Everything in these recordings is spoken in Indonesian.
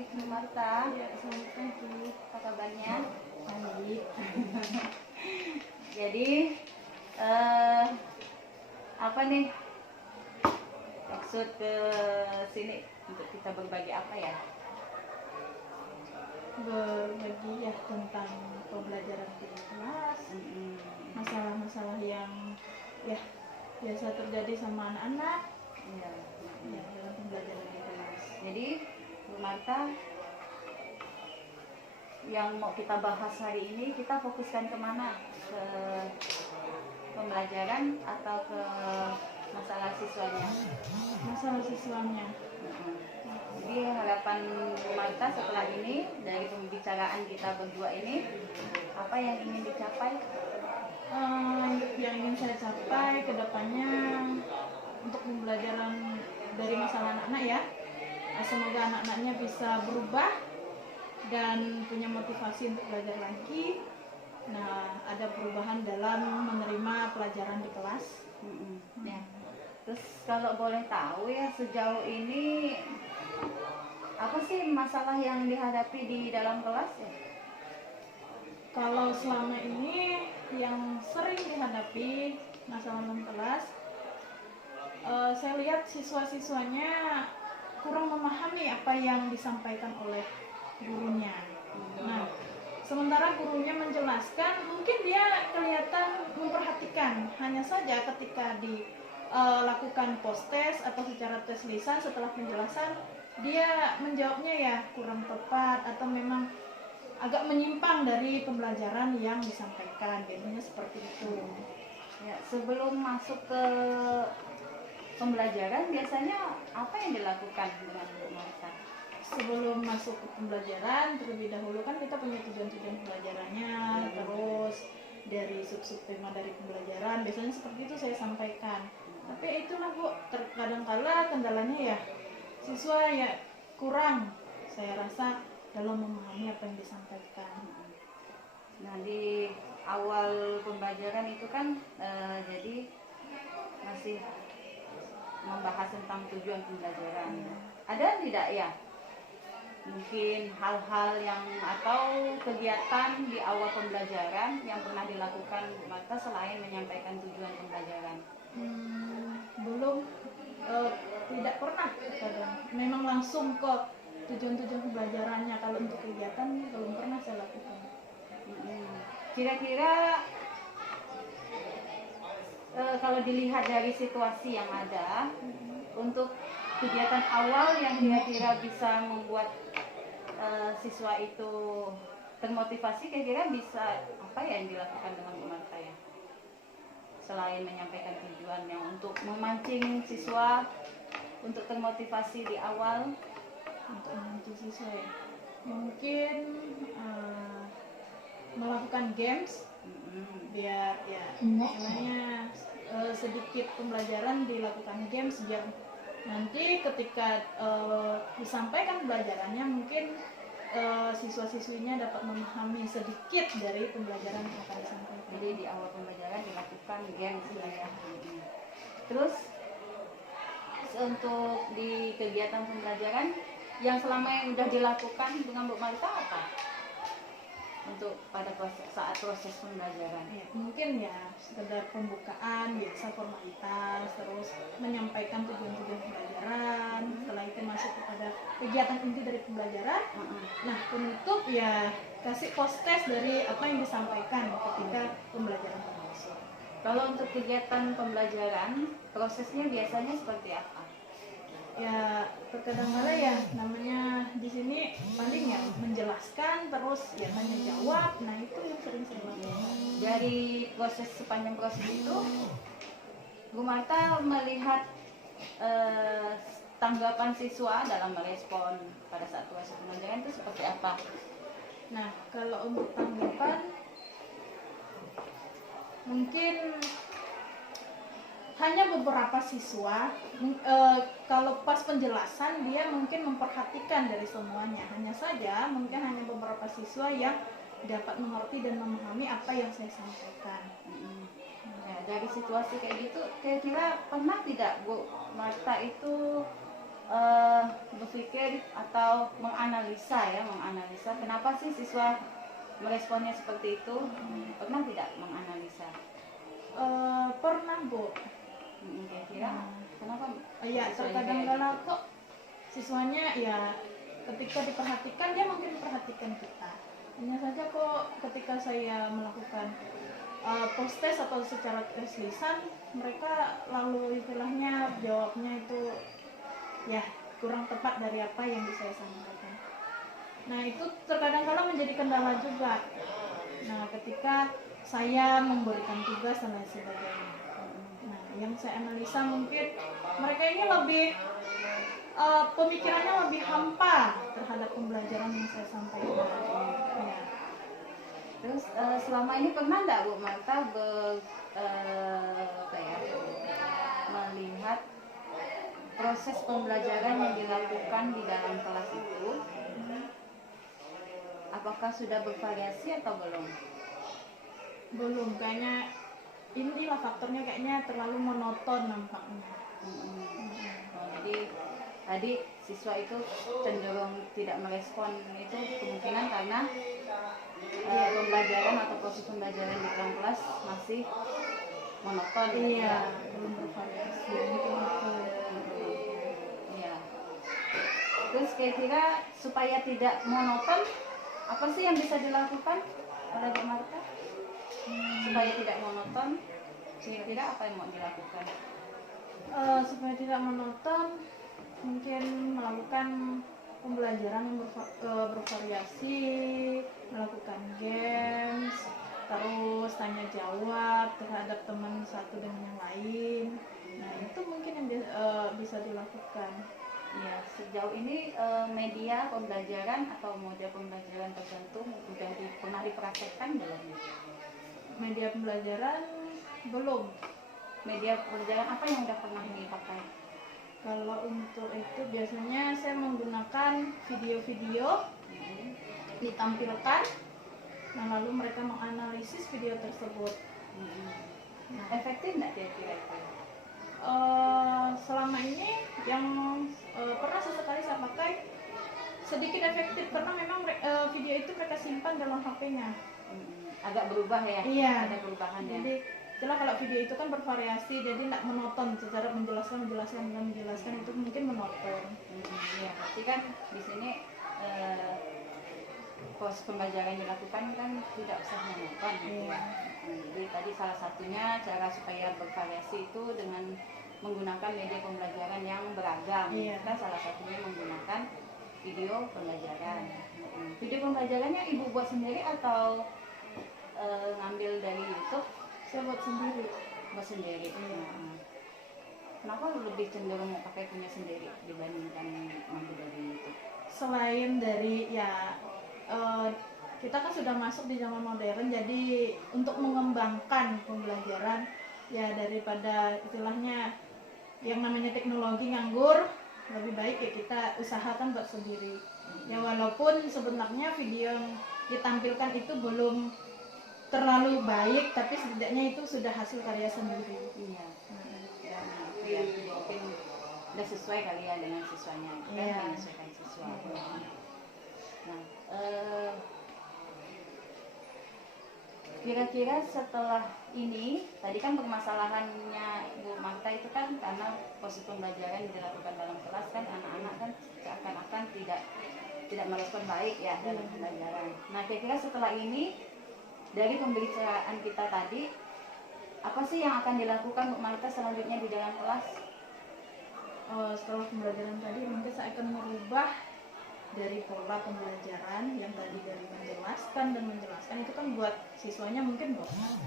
Bu Marta. Ya, selamat pagi. Apa kabarnya? Baik. Jadi, apa nih maksud ke sini untuk kita berbagi apa ya? Berbagi ya tentang pembelajaran di kelas, masalah-masalah yang ya biasa terjadi sama anak-anak Iya. ya dalam pembelajaran di kelas. Jadi, Bu Marta, yang mau kita bahas hari ini kita fokuskan kemana? Ke pembelajaran atau ke masalah siswanya? Masalah siswanya. Jadi harapan Bu Marta setelah ini dari pembicaraan kita berdua ini, apa yang ingin dicapai? Yang ingin saya capai ke depannya untuk pembelajaran dari masalah anak-anak ya, semoga anak-anaknya bisa berubah dan punya motivasi untuk belajar lagi. Nah, ada perubahan dalam menerima pelajaran di kelas. Ya. Terus kalau boleh tahu ya, sejauh ini apa sih masalah yang dihadapi di dalam kelas ya? Kalau selama ini yang sering dihadapi masalah dalam kelas, saya lihat siswa-siswanya kurang memahami apa yang disampaikan oleh gurunya. Nah, sementara gurunya menjelaskan, mungkin dia kelihatan memperhatikan. Hanya saja ketika dilakukan post-test atau secara tes lisan setelah penjelasan, dia menjawabnya ya kurang tepat atau memang agak menyimpang dari pembelajaran yang disampaikan. Biasanya seperti itu. Ya, sebelum masuk ke pembelajaran biasanya apa yang dilakukan dengan Bu Marta? Sebelum masuk ke pembelajaran, terlebih dahulu kan kita punya tujuan-tujuan pembelajarannya, terus dari sub-sub tema dari pembelajaran, biasanya seperti itu saya sampaikan. Tapi itulah Bu, terkadang-kala kendalanya ya siswa ya kurang, saya rasa dalam memahami apa yang disampaikan. Nah, di awal pembelajaran itu kan jadi masih membahas tentang tujuan pembelajaran. Ada tidak ya mungkin hal-hal yang atau kegiatan di awal pembelajaran yang pernah dilakukan Bu Marta selain menyampaikan tujuan pembelajaran? Belum, tidak pernah kadang. Memang langsung ke tujuan-tujuan pembelajarannya. Kalau untuk kegiatan belum pernah saya lakukan. Kira-kira kalau dilihat dari situasi yang ada, untuk kegiatan awal yang kira-kira bisa membuat siswa itu termotivasi, kira-kira bisa apa ya yang dilakukan dengan Bu Marta ya? Selain menyampaikan tujuan yang untuk memancing siswa untuk termotivasi di awal. Untuk memancing siswa ya, mungkin melakukan games biar ya istilahnya sedikit pembelajaran dilakukan games biar nanti ketika disampaikan pembelajarannya mungkin siswa-siswinya dapat memahami sedikit dari pembelajaran yang akan disampaikan. Jadi di awal pembelajaran dilakukan games ya. Terus untuk di kegiatan pembelajaran yang selama yang sudah dilakukan dengan Bu Marta apa? Untuk pada saat proses pembelajaran ya, mungkin ya sekedar pembukaan biasa formalitas, terus menyampaikan tujuan-tujuan pembelajaran, setelah itu masuk kepada kegiatan inti dari pembelajaran. Nah, penutup ya kasih post-test dari apa yang disampaikan ketika pembelajaran berlangsung. Kalau untuk kegiatan pembelajaran prosesnya biasanya seperti apa? Ya terkadang-kala ya namanya di sini paling ya menjelaskan terus ya tanya jawab. Nah, itu yang sering saya lakukan. Dari sepanjang proses itu Bu Marta melihat tanggapan siswa dalam merespon pada saat proses pembelajaran itu seperti apa? Nah, kalau untuk tanggapan mungkin hanya beberapa siswa, kalau pas penjelasan dia mungkin memperhatikan dari semuanya. Hanya saja mungkin hanya beberapa siswa yang dapat mengerti dan memahami apa yang saya sampaikan. Ya, dari situasi kayak gitu, kira-kira pernah tidak Bu Marta itu berpikir atau menganalisa kenapa sih siswa meresponnya seperti itu? Pernah tidak menganalisa? Pernah, Bu. Kira-kira kenapa? Ya, siswanya terkadang kayak kala gitu? kok siswanya ya ketika diperhatikan dia mungkin memperhatikan kita. Hanya saja kok ketika saya melakukan post test atau secara tes lisan, mereka lalu istilahnya jawabnya itu ya kurang tepat dari apa yang bisa saya sampaikan. Nah, itu terkadang kala menjadi kendala juga. Nah, ketika saya memberikan tugas dan lain sebagainya. Nah, yang saya analisa mungkin mereka ini lebih pemikirannya lebih hampa terhadap pembelajaran yang saya sampaikan. Ya. Terus selama ini pernah nggak Bu Marta melihat proses pembelajaran yang dilakukan di dalam kelas itu, apakah sudah bervariasi atau belum? Belum, kayaknya inilah faktornya, kayaknya terlalu monoton nampaknya. Oh, jadi tadi siswa itu cenderung tidak merespon itu kemungkinan karena pembelajaran atau proses pembelajaran di dalam kelas masih monoton. Iya, belum bervariasi. Mungkin itu. Iya. Terus kira-kira supaya tidak monoton, apa sih yang bisa dilakukan oleh Bu Marta? Supaya tidak monoton, kira-kira apa yang mau dilakukan? Supaya tidak monoton, mungkin melakukan pembelajaran yang bervariasi, melakukan games, terus tanya jawab terhadap teman satu dengan yang lain. Nah, itu mungkin yang bisa dilakukan. Ya, sejauh ini media pembelajaran atau model pembelajaran tertentu sudah pernah dipraktekkan belum? Media pembelajaran belum. Media pembelajaran apa yang sudah pernah dipakai? Kalau untuk itu biasanya saya menggunakan video-video ditampilkan, nah lalu mereka menganalisis video tersebut. Nah, efektif nggak kira-kira itu? Selama ini yang pernah sesekali saya pakai sedikit efektif karena memang video itu mereka simpan dalam HP-nya. Agak berubah ya? Iya. Ada perubahan ya? Jadi setelah kalau video itu kan bervariasi, jadi tidak monoton secara menjelaskan itu mungkin monoton. Ya, berarti kan di sini proses pembelajaran yang dilakukan kan tidak usah monoton. Iya. Jadi tadi salah satunya cara supaya bervariasi itu dengan menggunakan media pembelajaran yang beragam. Iya. Kita salah satunya menggunakan video pembelajaran. Video pembelajarannya Ibu buat sendiri atau ngambil dari YouTube? Saya buat sendiri. Buat sendiri. Kenapa lebih cenderung mau pakai punya sendiri dibandingkan ngambil dari YouTube? Selain dari ya kita kan sudah masuk di zaman modern, jadi untuk mengembangkan pembelajaran ya daripada istilahnya yang namanya teknologi nganggur, lebih baik ya kita usahakan buat sendiri. Ya walaupun sebenarnya video yang ditampilkan itu belum terlalu baik, tapi setidaknya itu sudah hasil karya sendiri. Iya. Ya, mungkin udah sesuai kali ya dengan siswanya. Iya. Menyesuaikan siswa. Nah, kira-kira setelah ini, tadi kan permasalahannya Bu Marta itu kan karena proses pembelajaran yang dilakukan dalam kelas kan anak-anak kan seakan-akan tidak merespon baik ya dalam pembelajaran. Nah, kira-kira setelah ini dari pembicaraan kita tadi, apa sih yang akan dilakukan Bu Marta selanjutnya di dalam kelas? Setelah pembelajaran tadi mungkin saya akan merubah dari pola pembelajaran yang tadi dari menjelaskan itu kan buat siswanya mungkin bosan.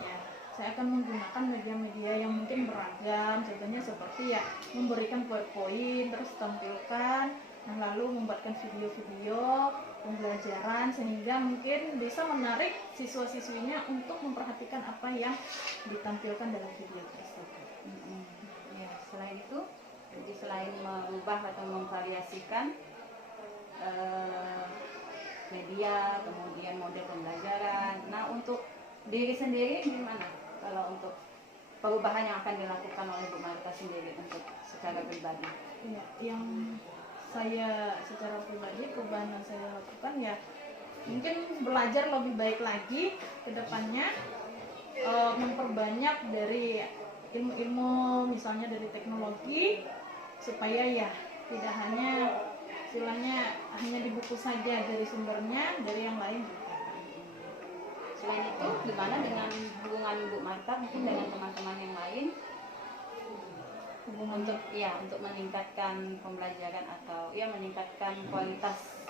Ya, saya akan menggunakan media-media yang mungkin beragam, contohnya seperti ya memberikan poin-poin terus tampilkan, nah lalu membuatkan video-video pembelajaran sehingga mungkin bisa menarik siswa-siswinya untuk memperhatikan apa yang ditampilkan dalam video tersebut. Ya, selain itu, jadi selain merubah atau memvariasikan media, kemudian model pembelajaran. Nah, untuk diri sendiri gimana? Kalau untuk perubahan yang akan dilakukan oleh Bu Marta sendiri untuk secara pribadi? Ya, yang saya secara pribadi perubahan yang saya lakukan ya mungkin belajar lebih baik lagi ke depannya, memperbanyak dari ilmu-ilmu misalnya dari teknologi supaya ya tidak hanya istilahnya hanya di buku saja dari sumbernya, dari yang lain juga. Selain itu, gimana dengan hubungan Bu Marta mungkin dengan teman-teman yang lain Hubungan untuk meningkatkan pembelajaran atau ya meningkatkan kualitas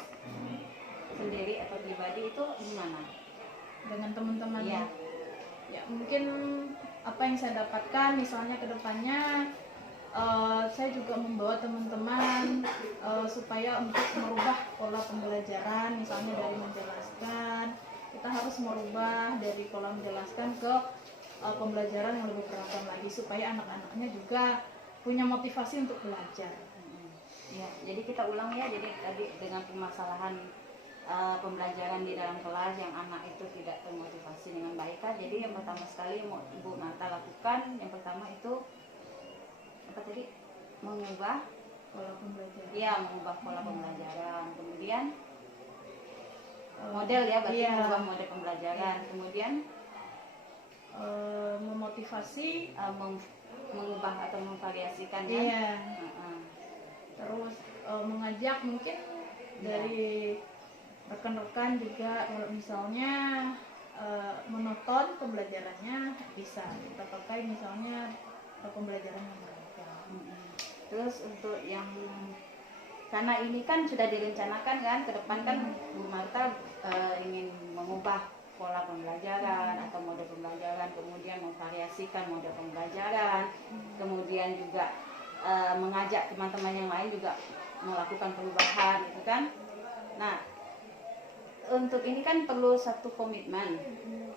sendiri atau pribadi itu gimana? dengan teman-teman Iya. ya mungkin apa yang saya dapatkan misalnya ke depannya, saya juga membawa teman-teman supaya untuk merubah pola pembelajaran, misalnya dari menjelaskan kita harus merubah dari pola menjelaskan ke pembelajaran yang lebih beragam lagi supaya anak-anaknya juga punya motivasi untuk belajar. Ya, jadi kita ulang ya. Jadi tadi dengan permasalahan pembelajaran di dalam kelas yang anak itu tidak termotivasi dengan baik kan. Jadi yang pertama sekali mau Ibu Marta lakukan, yang pertama itu apa tadi? Mengubah Pola pembelajaran. ya, mengubah pola pembelajaran. Kemudian model ya, berarti iya. mengubah model pembelajaran. Kemudian Memotivasi, mengubah atau memvariasikan kan. iya. Heeh. Terus mengajak mungkin dari rekan-rekan juga kalau misalnya menonton pembelajarannya bisa kita pakai misalnya pembelajaran yang beragam. Terus untuk yang karena ini kan sudah direncanakan kan ke depan kan Bu Marta ingin mengubah pola pembelajaran atau model pembelajaran, kemudian memvariasikan model pembelajaran, kemudian juga mengajak teman-teman yang lain juga melakukan perubahan gitu kan. Nah, untuk ini kan perlu satu komitmen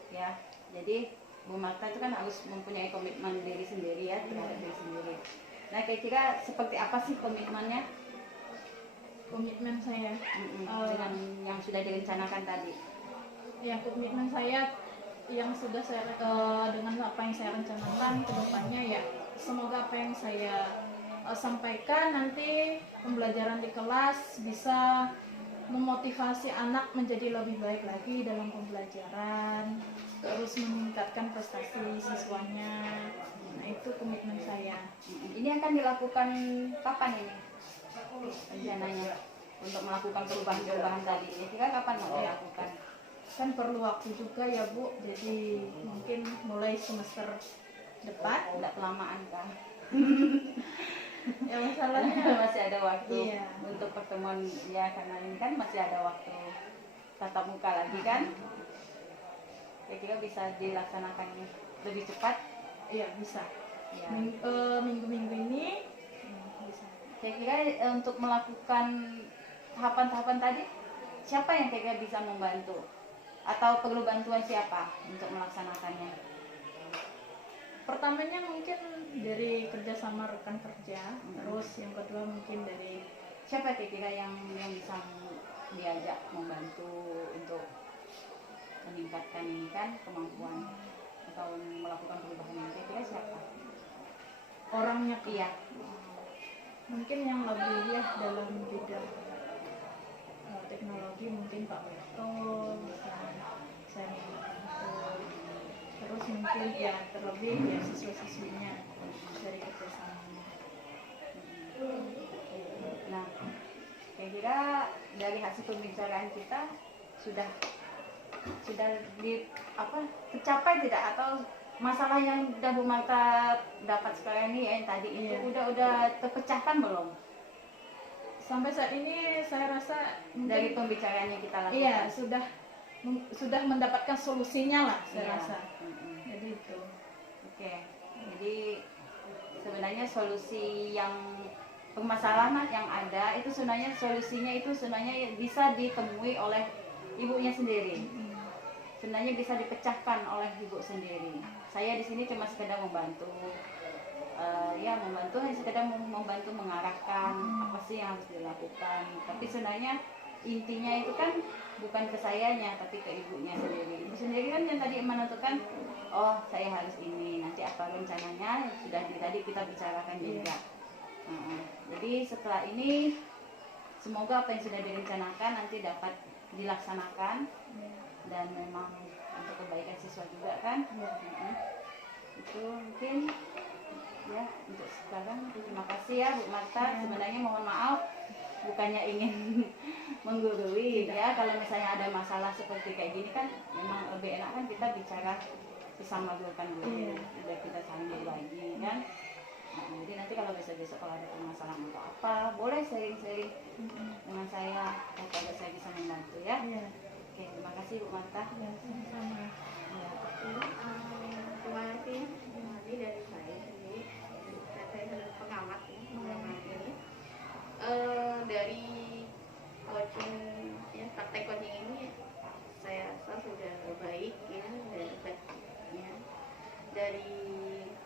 ya. Jadi Bu Marta itu kan harus mempunyai komitmen diri sendiri ya, terhadap diri sendiri. Nah, kira-kira seperti apa sih komitmennya Komitmen saya dengan yang sudah direncanakan tadi? ya komitmen saya yang sudah saya dengan apa yang saya rencanakan ke depannya ya semoga apa yang saya sampaikan nanti pembelajaran di kelas bisa memotivasi anak menjadi lebih baik lagi dalam pembelajaran, terus meningkatkan prestasi siswanya. Nah itu komitmen saya. Ini akan dilakukan kapan ini rencananya untuk melakukan perubahan-perubahan tadi? Kira kapan mau dilakukan? Kan perlu waktu juga ya Bu, jadi mungkin mulai semester depan. Tidak kelamaan kan? Ya masalahnya masih ada waktu iya. untuk pertemuan ya, karena ini kan masih ada waktu tatap muka lagi kan. Kira-kira bisa dilaksanakan lebih cepat? Iya bisa Ya. minggu-minggu ini bisa. Kira-kira untuk melakukan tahapan-tahapan tadi siapa yang kira-kira bisa membantu atau perlu bantuan siapa untuk melaksanakannya? Pertamanya mungkin dari kerjasama rekan kerja, terus yang kedua mungkin dari siapa kira-kira yang bisa diajak membantu untuk meningkatkan ini kan kemampuan atau melakukan perubahan ini, kira-kira siapa? orangnya Iya. mungkin yang lebih ya dalam bidang teknologi mungkin Pak Berto, misalnya saya membantu. Terus mungkin ya terlebih ya siswa-siswinya dari kerjasamanya. Nah, kira-kira dari hasil pembicaraan kita sudah tercapai tidak, atau masalah yang udah Bu Marta dapat sekarang ini ya, yang tadi itu udah terpecahkan belum? Sampai saat ini saya rasa Dari pembicaraan yang kita lakukan. iya sudah mendapatkan solusinya lah saya Iya. rasa. Jadi itu. Oke. Jadi sebenarnya solusi yang permasalahan yang ada itu sebenarnya solusinya itu sebenarnya bisa ditemui oleh ibunya sendiri. Sebenarnya bisa dipecahkan oleh ibu sendiri. Saya di sini cuma sekedar membantu, membantu hanya sekedar membantu mengarahkan apa sih yang harus dilakukan. Tapi sebenarnya intinya itu kan bukan ke sayanya, tapi ke ibunya sendiri. Ibu sendiri kan yang tadi menentukan, oh saya harus ini, nanti apa rencananya sudah tadi kita bicarakan juga. Jadi setelah ini semoga apa yang sudah direncanakan nanti dapat dilaksanakan dan memang untuk kebaikan siswa juga kan. Itu mungkin ya untuk sekarang. Terima kasih ya Bu Marta. Sebenarnya mohon maaf bukannya ingin menggurui ya, kalau misalnya ada masalah seperti kayak gini kan memang lebih enak kan kita bicara sesama guru kan dulu, udah kita saling berbagi kan. Jadi nanti kalau besok-besok kalau ada permasalahan atau apa boleh sharing-sharing dengan saya kalau saya bisa membantu ya. Oke, terima kasih Bu Marta. Sama-sama. Ya. Terima kasih. Ini dari saya sendiri, saya adalah pengamat ya, pengamat ini. Dari coaching ya, praktek coaching ini saya rasa sudah baik ya, ya. Dari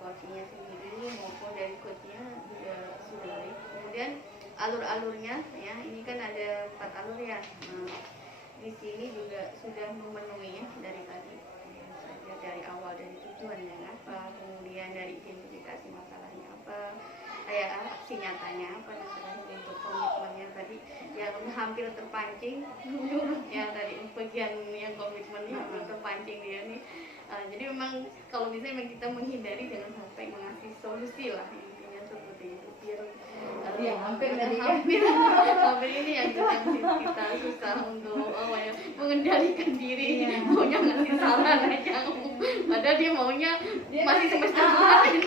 coachingnya sendiri maupun dari coachnya juga sudah baik. Kemudian alur-alurnya ya, ini kan ada 4 alur ya. Di sini juga sudah memenuhinya dari tadi. Dari awal dari tujuannya apa, kemudian dari identifikasi masalahnya apa, kayak aksi nyatanya apa, dan terakhir untuk komitmennya tadi yang hampir terpancing ya dari bagian yang komitmennya terpancing dia nih. Jadi memang kalau bisa memang kita menghindari jangan sampai mengasih solusi lah, intinya seperti itu biar Iya, hampir tadi ya. hampir ini yang kita susah untuk mengendalikan diri, maunya ngasih saran aja, padahal dia maunya masih semester kemarin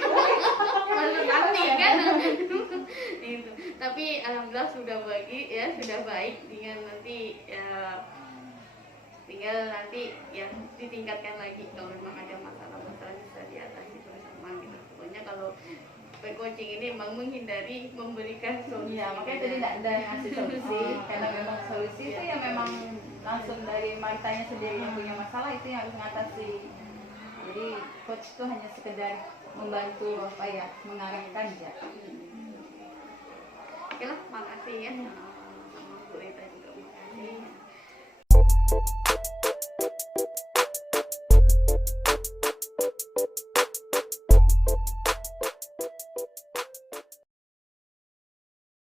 nanti kan gitu. Tapi alhamdulillah sudah baik dengan nanti tinggal nanti ya ditingkatkan lagi kalau memang ada masalah-masalah bisa diatasi bersama gitu. Pokoknya kalau coaching ini memang menghindari memberikan solusi. Iya, makanya tadi tidak ada yang ngasih solusi karena memang solusi itu yang memang langsung dari Martanya sendiri yang punya masalah itu yang harus mengatasi. Jadi coach itu hanya sekedar membantu apa ya, mengarahkan aja. Oke lah, makasih ya sama Bu Rita juga makasih.